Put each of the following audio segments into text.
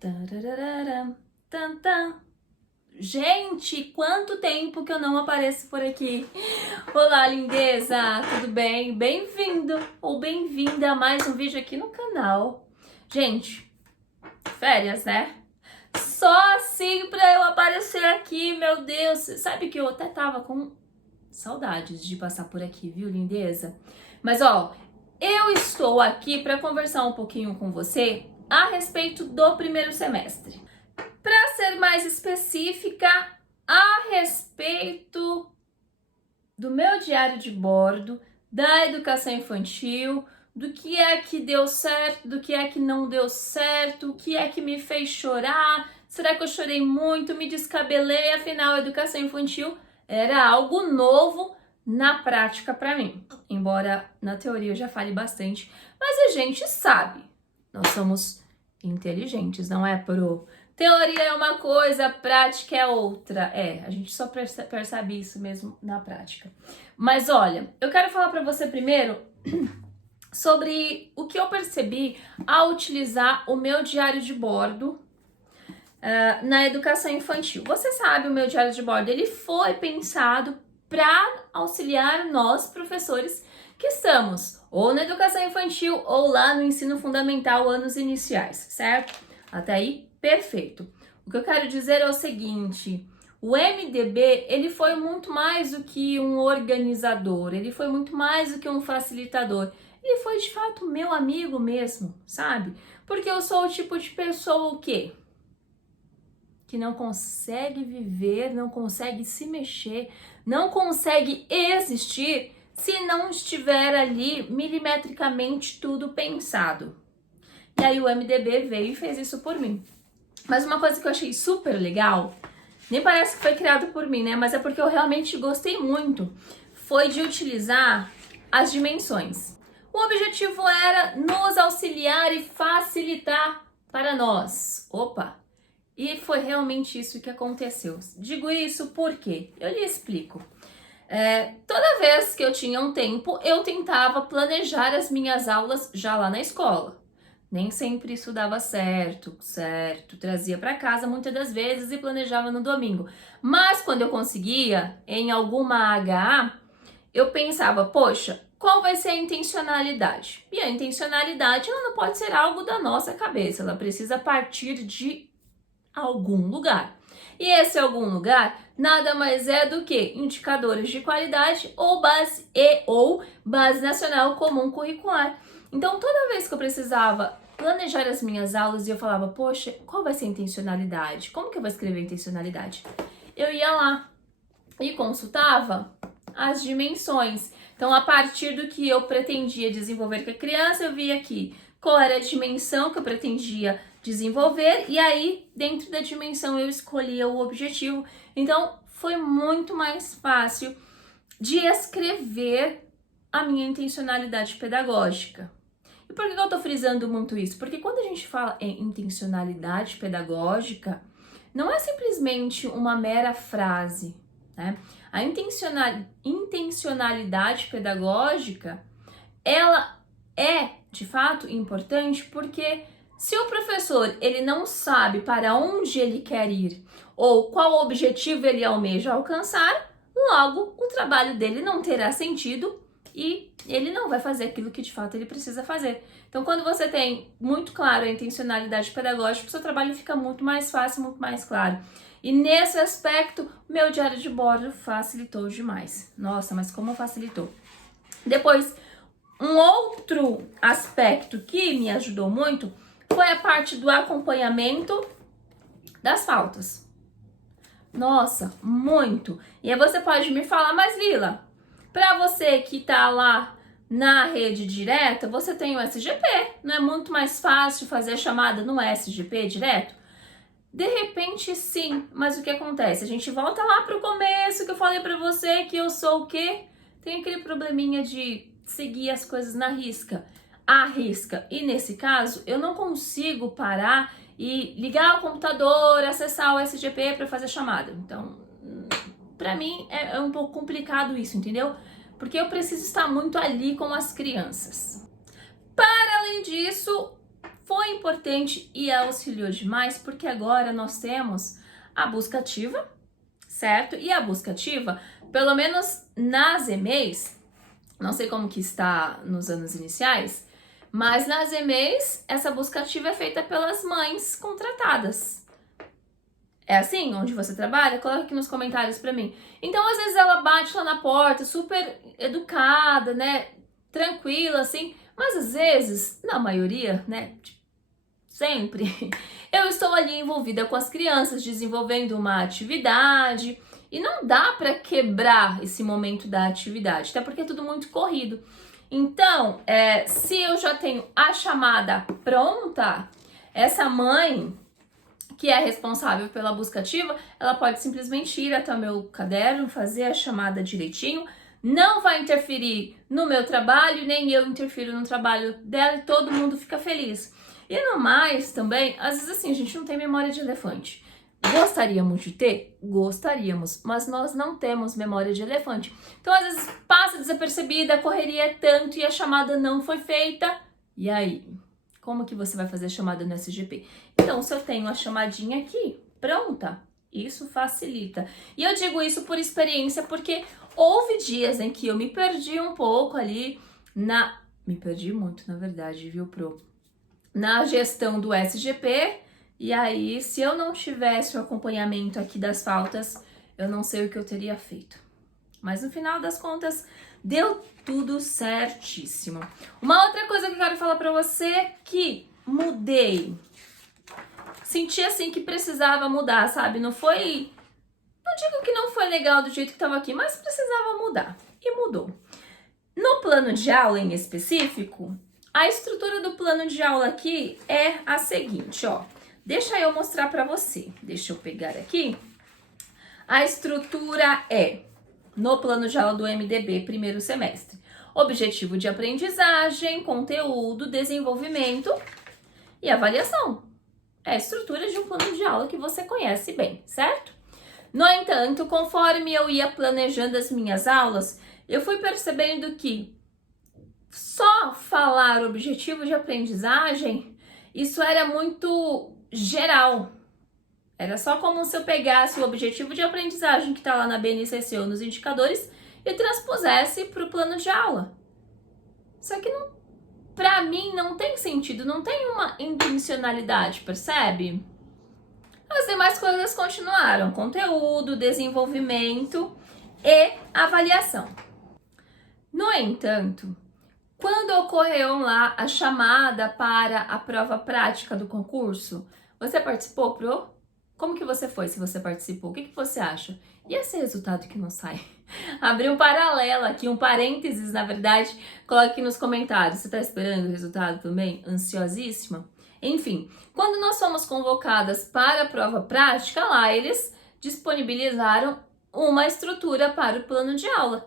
Tararararam, tan, tan. Gente, quanto tempo que eu não apareço por aqui. Olá, lindeza, tudo bem? Bem-vindo ou bem-vinda a mais um vídeo aqui no canal. Gente, férias, né? Só assim pra eu aparecer aqui, meu Deus. Sabe que eu até tava com saudades de passar por aqui, viu, lindeza? Mas ó, eu estou aqui para conversar um pouquinho com você a respeito do primeiro semestre. Para ser mais específica, a respeito do meu diário de bordo, da educação infantil, do que é que deu certo, do que é que não deu certo, o que é que me fez chorar, será que eu chorei muito, me descabelei, afinal a educação infantil era algo novo na prática para mim. Embora na teoria eu já fale bastante, mas a gente sabe, nós somos inteligentes, não é, Pro? Teoria é uma coisa, prática é outra. A gente só percebe isso mesmo na prática. Mas olha, eu quero falar para você primeiro sobre o que eu percebi ao utilizar o meu diário de bordo na educação infantil. Você sabe, o meu diário de bordo ele foi pensado para auxiliar nós, professores, que estamos ou na educação infantil ou lá no ensino fundamental, anos iniciais, certo? Até aí, perfeito. O que eu quero dizer é o seguinte: o MDB ele foi muito mais do que um organizador, ele foi muito mais do que um facilitador. Ele foi de fato meu amigo mesmo, sabe? Porque eu sou o tipo de pessoa o quê? Que não consegue viver, não consegue se mexer, não consegue existir se não estiver ali milimetricamente tudo pensado. E aí o MDB veio e fez isso por mim. Mas uma coisa que eu achei super legal, nem parece que foi criado por mim, né? Mas é porque eu realmente gostei muito, foi de utilizar as dimensões. O objetivo era nos auxiliar e facilitar para nós. Opa! E foi realmente isso que aconteceu. Digo isso porque eu lhe explico. Toda vez que eu tinha um tempo, eu tentava planejar as minhas aulas já lá na escola. Nem sempre isso dava certo, trazia para casa muitas das vezes e planejava no domingo. Mas quando eu conseguia, em alguma HA, eu pensava, poxa, qual vai ser a intencionalidade? E a intencionalidade, ela não pode ser algo da nossa cabeça, ela precisa partir de algum lugar. E esse algum lugar nada mais é do que indicadores de qualidade ou base nacional comum curricular. Então, toda vez que eu precisava planejar as minhas aulas e eu falava, poxa, qual vai ser a intencionalidade? Como que eu vou escrever a intencionalidade? Eu ia lá e consultava as dimensões. Então, a partir do que eu pretendia desenvolver com a criança, eu via aqui qual era a dimensão que eu pretendia desenvolver e aí, dentro da dimensão, eu escolhia o objetivo. Então, foi muito mais fácil de escrever a minha intencionalidade pedagógica. E por que eu tô frisando muito isso? Porque quando a gente fala em intencionalidade pedagógica, não é simplesmente uma mera frase, né? A intencionalidade pedagógica, ela é, de fato, importante porque se o professor ele não sabe para onde ele quer ir ou qual objetivo ele almeja alcançar, logo o trabalho dele não terá sentido e ele não vai fazer aquilo que de fato ele precisa fazer. Então, quando você tem muito claro a intencionalidade pedagógica, o seu trabalho fica muito mais fácil, muito mais claro. E nesse aspecto, meu diário de bordo facilitou demais. Nossa, mas como facilitou. Depois, um outro aspecto que me ajudou muito foi a parte do acompanhamento das pautas. Nossa, muito. E aí você pode me falar, mas Lila, para você que tá lá na rede direta, você tem o SGP, não é muito mais fácil fazer a chamada no SGP direto? De repente, sim, mas o que acontece? A gente volta lá pro começo que eu falei pra você que eu sou o quê? Tem aquele probleminha de seguir as coisas na risca, à risca. E nesse caso, eu não consigo parar e ligar o computador, acessar o SGP para fazer chamada. Então, pra mim é um pouco complicado isso, entendeu? Porque eu preciso estar muito ali com as crianças. Para além disso, foi importante e auxiliou demais, porque agora nós temos a busca ativa, certo? E a busca ativa, pelo menos nas EMEIs, não sei como que está nos anos iniciais, mas nas EMEIs, essa busca ativa é feita pelas mães contratadas. É assim, onde você trabalha? Coloca aqui nos comentários pra mim. Então, às vezes ela bate lá na porta, super educada, né? Tranquila, assim. Mas às vezes, na maioria, né? Sempre, eu estou ali envolvida com as crianças, desenvolvendo uma atividade. E não dá pra quebrar esse momento da atividade, até porque é tudo muito corrido. Então, se eu já tenho a chamada pronta, essa mãe que é responsável pela busca ativa, ela pode simplesmente ir até o meu caderno, fazer a chamada direitinho, não vai interferir no meu trabalho, nem eu interfiro no trabalho dela e todo mundo fica feliz. E no mais também, às vezes assim, a gente não tem memória de elefante. Gostaríamos de ter? Gostaríamos, mas nós não temos memória de elefante. Então, às vezes, passa desapercebida, a correria é tanto e a chamada não foi feita. E aí? Como que você vai fazer a chamada no SGP? Então, se eu tenho a chamadinha aqui, pronta, isso facilita. E eu digo isso por experiência, porque houve dias em que eu me perdi um pouco ali Me perdi muito, na verdade, viu, Pro? Na gestão do SGP. E aí, se eu não tivesse o acompanhamento aqui das faltas, eu não sei o que eu teria feito. Mas no final das contas, deu tudo certíssimo. Uma outra coisa que eu quero falar pra você, que mudei. Senti assim que precisava mudar, sabe? Não digo que não foi legal do jeito que tava aqui, mas precisava mudar. E mudou. No plano de aula em específico, a estrutura do plano de aula aqui é a seguinte, ó. Deixa eu mostrar pra você. Deixa eu pegar aqui. A estrutura é, no plano de aula do MDB, primeiro semestre, objetivo de aprendizagem, conteúdo, desenvolvimento e avaliação. É a estrutura de um plano de aula que você conhece bem, certo? No entanto, conforme eu ia planejando as minhas aulas, eu fui percebendo que só falar objetivo de aprendizagem, isso era muito geral. Era só como se eu pegasse o objetivo de aprendizagem que está lá na BNCC ou nos indicadores e transpusesse para o plano de aula. Só que para mim não tem sentido, não tem uma intencionalidade, percebe? As demais coisas continuaram: conteúdo, desenvolvimento e avaliação. No entanto, quando ocorreu lá a chamada para a prova prática do concurso, você participou, Pro? Como que você foi se você participou? O que você acha? E esse resultado que não sai? Abri um paralelo aqui, um parênteses, na verdade. Coloque aqui nos comentários. Você tá esperando o resultado também? Ansiosíssima? Enfim, quando nós fomos convocadas para a prova prática, lá eles disponibilizaram uma estrutura para o plano de aula.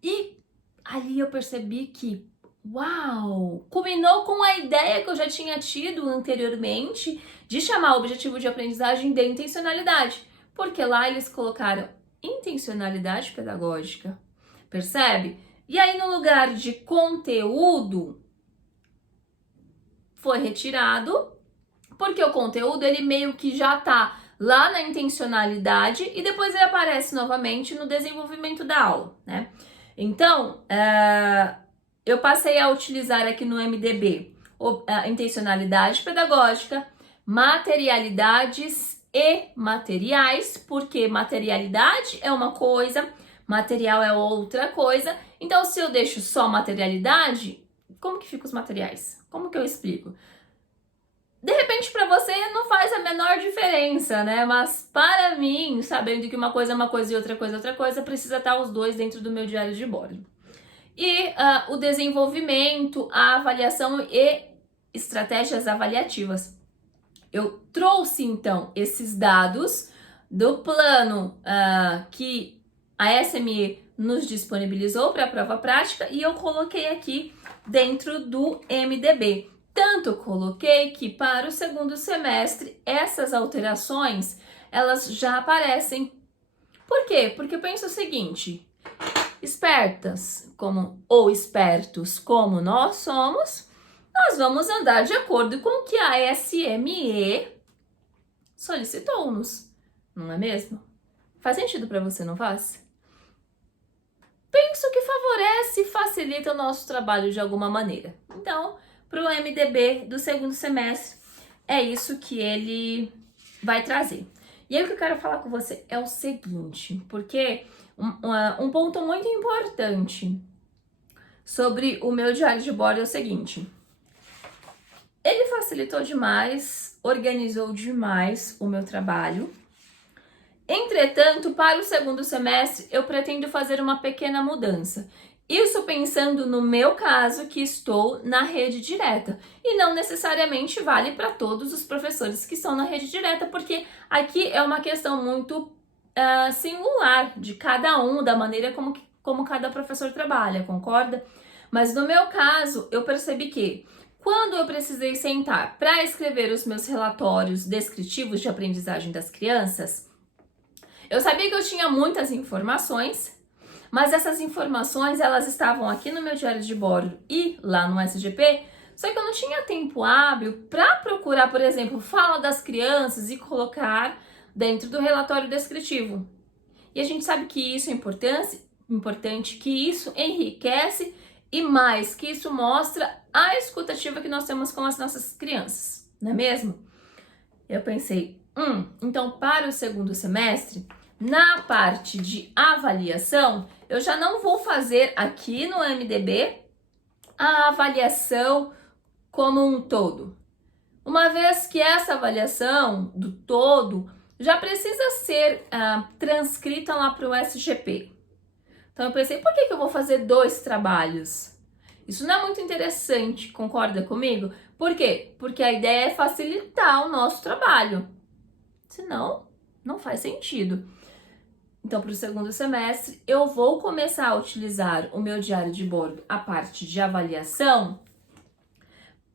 E ali eu percebi que, uau, combinou com a ideia que eu já tinha tido anteriormente de chamar o objetivo de aprendizagem de intencionalidade, porque lá eles colocaram intencionalidade pedagógica, percebe? E aí no lugar de conteúdo foi retirado, porque o conteúdo ele meio que já tá lá na intencionalidade e depois ele aparece novamente no desenvolvimento da aula, né? Então, eu passei a utilizar aqui no MDB a intencionalidade pedagógica, materialidades e materiais, porque materialidade é uma coisa, material é outra coisa. Então, se eu deixo só materialidade, como que ficam os materiais? Como que eu explico? De repente, para você não faz a menor diferença, né? Mas para mim, sabendo que uma coisa é uma coisa e outra coisa é outra coisa, precisa estar os dois dentro do meu diário de bordo. E o desenvolvimento, a avaliação e estratégias avaliativas. Eu trouxe, então, esses dados do plano que a SME nos disponibilizou para a prova prática e eu coloquei aqui dentro do MDB. Tanto coloquei que para o segundo semestre essas alterações, elas já aparecem. Por quê? Porque eu penso o seguinte: espertas ou espertos como nós somos, nós vamos andar de acordo com o que a SME solicitou-nos, não é mesmo? Faz sentido para você, não faz? Penso que favorece e facilita o nosso trabalho de alguma maneira. Então, para o MDB do segundo semestre, é isso que ele vai trazer. E aí o que eu quero falar com você é o seguinte, porque um ponto muito importante sobre o meu diário de bordo é o seguinte: ele facilitou demais, organizou demais o meu trabalho. Entretanto, para o segundo semestre, eu pretendo fazer uma pequena mudança. Isso pensando no meu caso, que estou na rede direta. E não necessariamente vale para todos os professores que estão na rede direta, porque aqui é uma questão muito singular de cada um, da maneira como cada professor trabalha, concorda? Mas no meu caso, eu percebi que quando eu precisei sentar para escrever os meus relatórios descritivos de aprendizagem das crianças, eu sabia que eu tinha muitas informações, mas essas informações elas estavam aqui no meu diário de bordo e lá no SGP, só que eu não tinha tempo hábil para procurar, por exemplo, fala das crianças e colocar dentro do relatório descritivo. E a gente sabe que isso é importante, que isso enriquece e mais, que isso mostra a escutativa que nós temos com as nossas crianças, não é mesmo? Eu pensei, então para o segundo semestre, na parte de avaliação, eu já não vou fazer aqui no MDB a avaliação como um todo. Uma vez que essa avaliação do todo já precisa ser transcrita lá para o SGP. Então eu pensei, por que eu vou fazer 2 trabalhos? Isso não é muito interessante, concorda comigo? Por quê? Porque a ideia é facilitar o nosso trabalho. Senão, não faz sentido. Então, para o segundo semestre, eu vou começar a utilizar o meu diário de bordo, a parte de avaliação,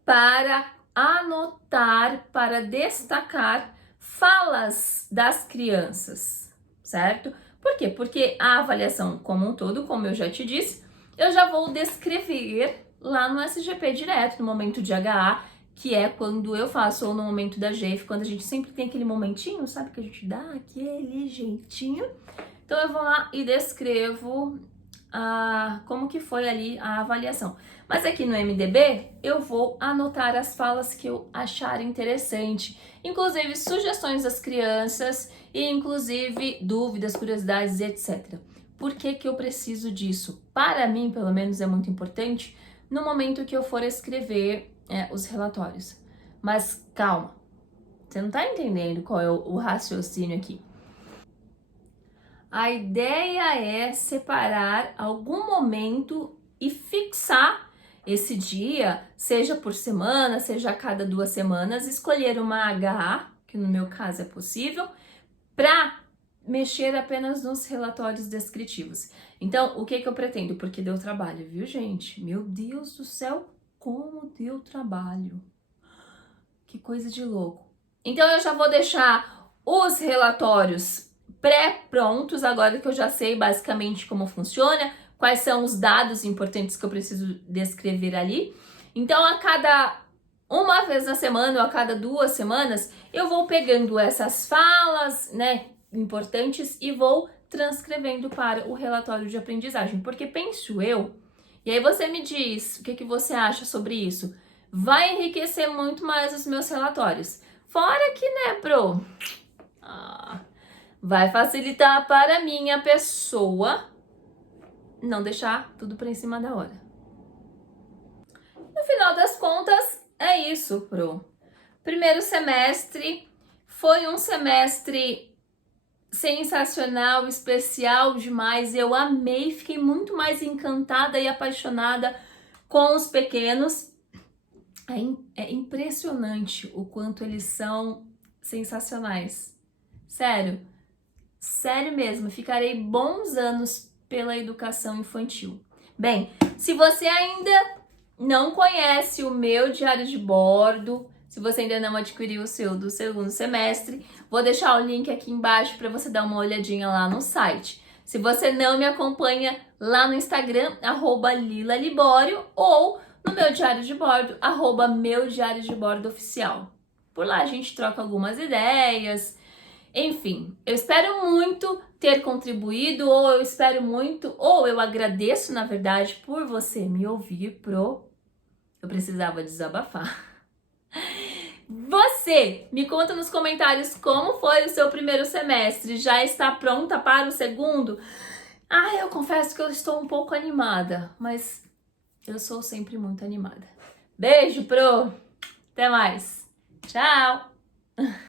para anotar, para destacar falas das crianças, certo? Por quê? Porque a avaliação como um todo, como eu já te disse, eu já vou descrever lá no SGP direto, no momento de HA, que é quando eu faço, ou no momento da GEF, quando a gente sempre tem aquele momentinho, sabe, que a gente dá aquele jeitinho. Então eu vou lá e descrevo como que foi ali a avaliação. Mas aqui no MDB, eu vou anotar as falas que eu achar interessante, inclusive sugestões das crianças e inclusive dúvidas, curiosidades, etc. Por que que eu preciso disso? Para mim, pelo menos, é muito importante no momento que eu for escrever os relatórios. Mas calma, você não tá entendendo qual é o raciocínio aqui. A ideia é separar algum momento e fixar esse dia, seja por semana, seja a cada 2 semanas, escolher uma HA, que no meu caso é possível, para mexer apenas nos relatórios descritivos. Então, o que eu pretendo? Porque deu trabalho, viu, gente? Meu Deus do céu, como deu trabalho. Que coisa de louco. Então, eu já vou deixar os relatórios pré-prontos, agora que eu já sei basicamente como funciona, quais são os dados importantes que eu preciso descrever ali. Então, a cada uma vez na semana ou a cada 2 semanas, eu vou pegando essas falas, importantes e vou transcrevendo para o relatório de aprendizagem. Porque penso eu, e aí você me diz o que você acha sobre isso, vai enriquecer muito mais os meus relatórios. Fora que, Pro? Vai facilitar para mim a pessoa não deixar tudo para em cima da hora. No final das contas, é isso, Pro. Primeiro semestre foi um semestre sensacional, especial demais. Eu amei, fiquei muito mais encantada e apaixonada com os pequenos. É impressionante o quanto eles são sensacionais. Sério. Sério mesmo, ficarei bons anos pela educação infantil. Bem, se você ainda não conhece o meu diário de bordo, se você ainda não adquiriu o seu do segundo semestre, vou deixar o link aqui embaixo para você dar uma olhadinha lá no site. Se você não me acompanha lá no Instagram, @LilaLibório, ou no meu diário de bordo, @meu diário de bordo oficial. Por lá a gente troca algumas ideias, enfim, eu espero muito ter contribuído, ou eu espero muito, ou eu agradeço, na verdade, por você me ouvir Eu precisava desabafar. Você, me conta nos comentários como foi o seu primeiro semestre. Já está pronta para o segundo? Eu confesso que eu estou um pouco animada, mas eu sou sempre muito animada. Beijo, Pro! Até mais! Tchau!